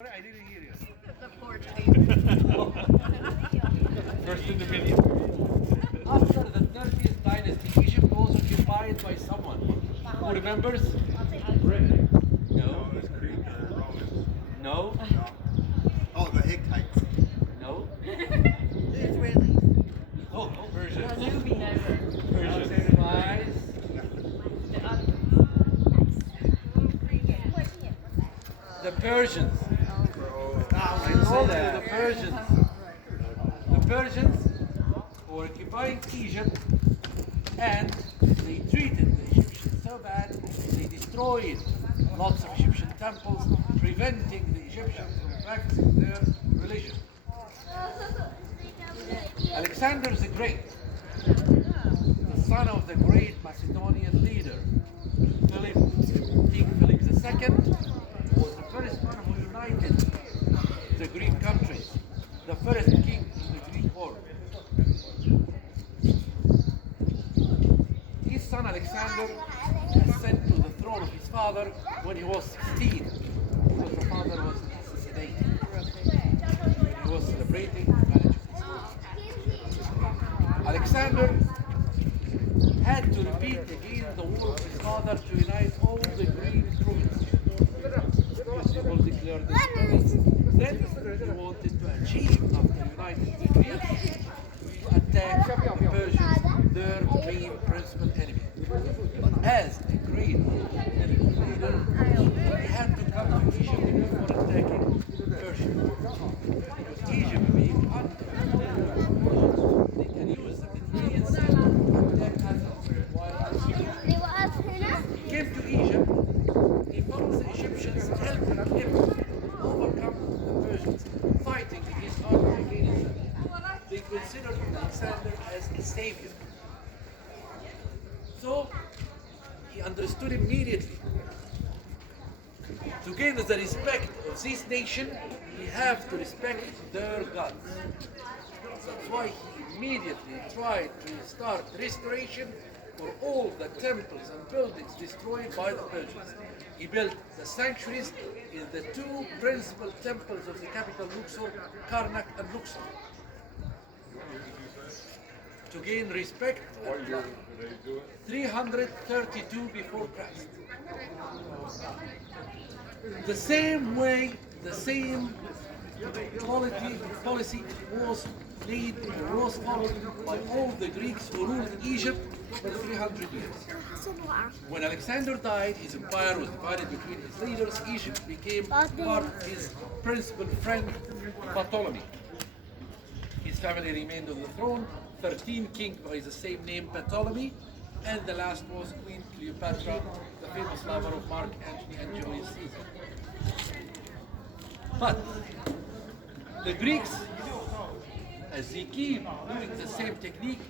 I didn't hear you. The Portuguese. First in the million. After the 30th dynasty, Egypt was occupied by someone. Who remembers? No. No. Oh, the Hittites. No. The Israelis. Oh, Persians. The Nubians. Persians. Lies. The Persians. I told you the Persians. The Persians were occupying Egypt and they treated the Egyptians so bad they destroyed lots of Egyptian temples, preventing the Egyptians from practicing their religion. Alexander the Great, the son of the great Macedonian leader, King Philip II, was the first one who united the Greek countries, the first king in the Greek world. His son Alexander ascended to the throne of his father when he was 16, because the father was assassinated when he was celebrating the marriage of his son. Alexander had to repeat again the war of his father to unite all the Greek provinces. Because people declared independence. Then he wanted to achieve, after uniting the Greeks, to attack the Persians, their main principal enemy. But as a great enemy leader, he had to come to Egypt before attacking Persia. Because Egypt being under, they can use the Mediterranean Sea to attack Athens while he came to Egypt. He found the Egyptians helping him overcome the Persians, fighting his army against them. They considered Alexander as a savior. So he understood immediately. To gain the respect of this nation, we have to respect their gods. That's why he immediately tried to start restoration for all the temples and buildings destroyed by the Persians. He built the sanctuaries in the two principal temples of the capital Luxor, Karnak and Luxor, to gain respect and love. 332 before Christ. The same way, the same policy was made or was followed by all the Greeks who ruled Egypt for 300 years. When Alexander died, his empire was divided between his leaders. Egypt became part of his principal friend, Ptolemy. His family remained on the throne, 13 kings by the same name, Ptolemy, and the last was Queen Cleopatra, the famous lover of Mark Antony and Julius Caesar. But the Greeks, as they keep doing the same technique,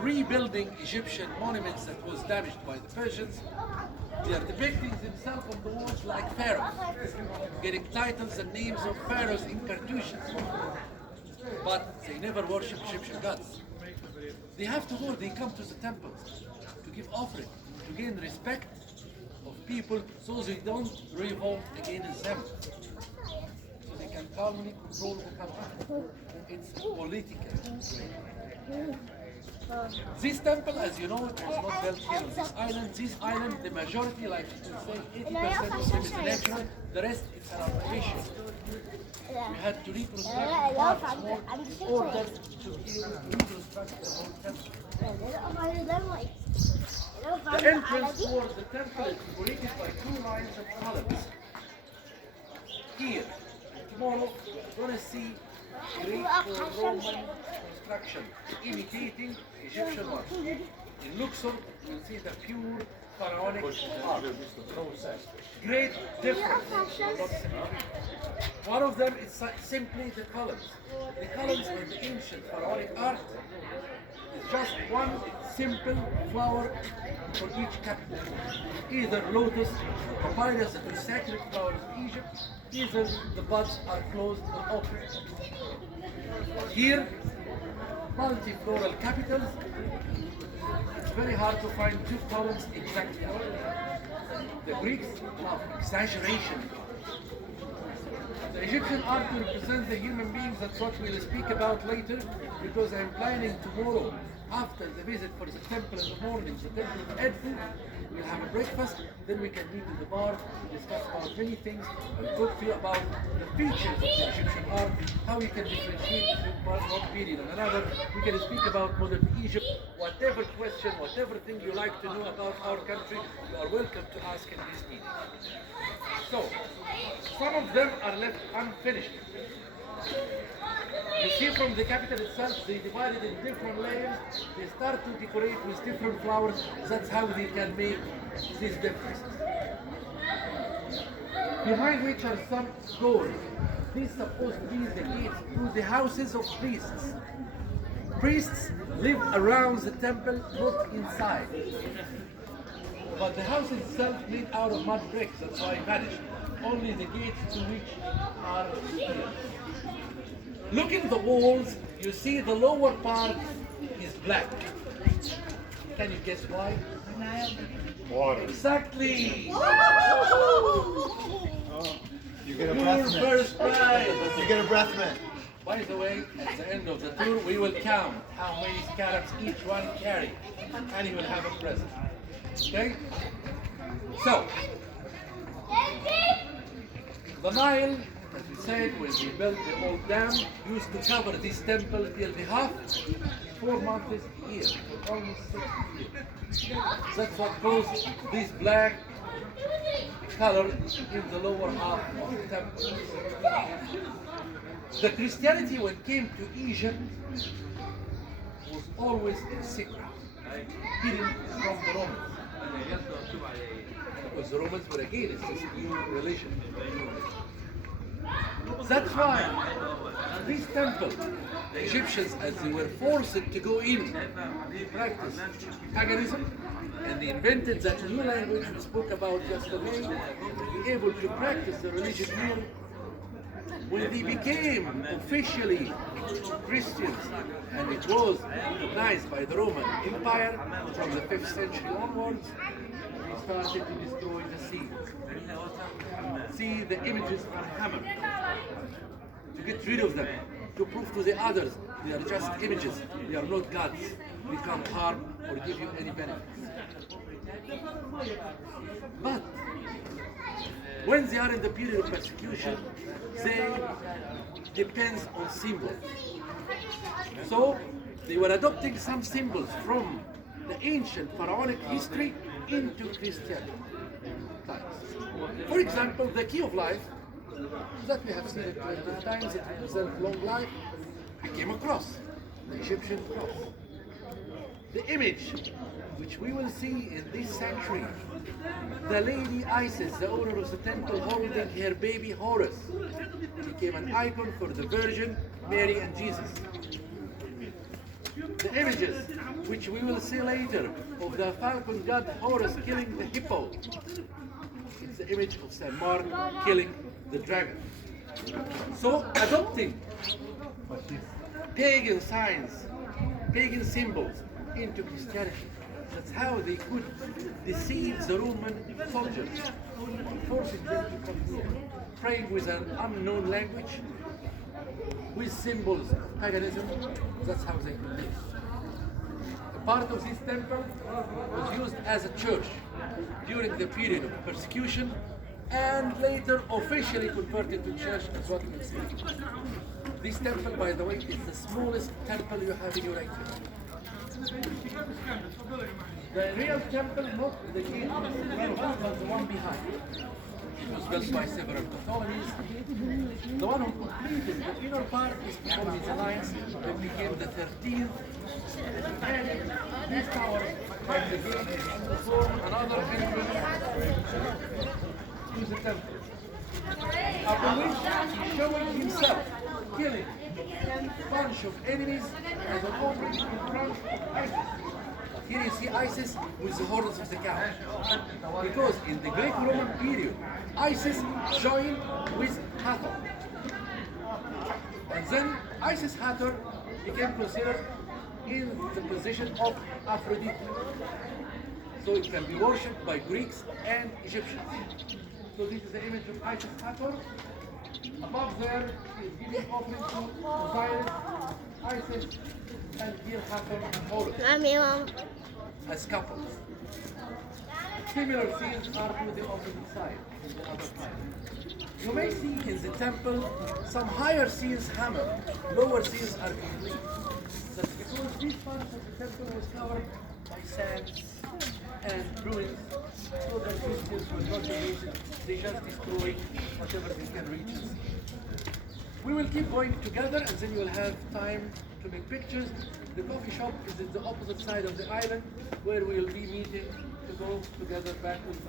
rebuilding Egyptian monuments that was damaged by the Persians, they are depicting themselves on the walls like pharaohs, getting titles and names of pharaohs in cartouches. But they never worship Egyptian gods. They have to go, they come to the temples to give offering, to gain respect of people so they don't revolt against them. So they can calmly control the country. It's political. This temple, as you know, it was not built here on this island. This island, the majority, like you say, 80% of it is natural, the rest is an artificial. We had to reconstruct parts more in order to be able to reconstruct the whole temple. The entrance towards the temple is separated by two lines of columns. Here, tomorrow, we're going to see Greco-roman construction imitating Egyptian art. In Luxor, you'll see the pure pharaonic art. Great difference. One of them is simply the columns. The columns of the ancient pharaonic art is just one simple flower for each capital. Either lotus, papyrus, the two sacred flowers of Egypt, either the buds are closed or open. Here, multi-floral capitals, it's very hard to find two columns exactly. The Greeks love exaggeration. The Egyptian art represents the human beings. That's what we'll speak about later, because I'm planning tomorrow, after the visit for the temple in the morning, the temple of Edfu, we'll have a breakfast, then we can meet in the bar to discuss about many things. I'll talk to you about the features of the Egyptian art, how you can differentiate between one period and another. We can speak about modern Egypt, whatever question, whatever thing you like to know about our country, you are welcome to ask in this meeting. So, some of them are left unfinished. You see from the capital itself, they divided in different layers. They start to decorate with different flowers. That's how they can make these differences. Behind which are some doors. These supposed to be the gates to the houses of priests. Priests live around the temple, not inside. But the house itself made out of mud bricks, that's why it vanished. Only the gates to which are here. Look at the walls, you see the lower part is black. Can you guess why? Water. Exactly! You get a Your breath mint. first prize! You get a breath mint. By the way, at the end of the tour, we will count how many scarabs each one carry, and you will have a present. Okay? So, the Nile, as we said, when we built the old dam, used to cover this temple till the half, 4 months a year, for almost 6 years. That's what caused this black color in the lower half of the temple. The Christianity, when it came to Egypt, was always in secret, hidden from the Romans. Because the Romans were against this new religion. That's why this temple, the Egyptians, as they were forced to go in, practice paganism, and they invented that new language we spoke about yesterday, to be able to practice the religion here. When they became officially Christians, and it was recognized by the Roman Empire from the 5th century onwards, they started to destroy the sea. See the images are hammered to get rid of them, to prove to the others they are just images, they are not gods, they can't harm or give you any benefits. But when they are in the period of persecution, they depend on symbols. So they were adopting some symbols from the ancient pharaonic history into Christianity times. For example, the key of life that we have seen it 20 times, it represents long life. I came across the Egyptian cross. The image which we will see in this century, the lady Isis, the owner of the temple, holding her baby Horus, became an icon for the Virgin Mary and Jesus. The images which we will see later of the falcon god Horus killing the hippo, it's the image of Saint Mark killing the dragon. So adopting pagan signs, pagan symbols into Christianity. That's how they could deceive the Roman soldiers, forcing them to come here, praying with an unknown language, with symbols of paganism. That's how they could live. A part of this temple was used as a church during the period of persecution, and later officially converted to church, as what we see. This temple, by the way, is the smallest temple you have in your kingdom. The real temple, not the gate, but the one behind. It was built by several Ptolemies. The one who completed the inner part is Ptolemy IX, that became the 13th. And these towers, like the gate, form another entrance to the temple. After which he's showing himself killing a bunch of enemies as an offering in front of Isis. Here you see Isis with the horns of the cow. Because in the Greco-roman period, Isis joined with Hathor. And then Isis Hathor became considered in the position of Aphrodite. So it can be worshipped by Greeks and Egyptians. So this is the image of Isis Hathor. Above there is giving open to Osiris, Isis, and here Hathor and Horus as couples. Similar scenes are to the opposite side, in the other side. You may see in the temple some higher scenes hammered, lower scenes are complete. That's because this part of the temple was covered by sand and ruins, so that Christians were not erased, they just destroy whatever they can reach. We will keep going together and then you will have time to make pictures. The coffee shop is at the opposite side of the island where we will be meeting to go together back with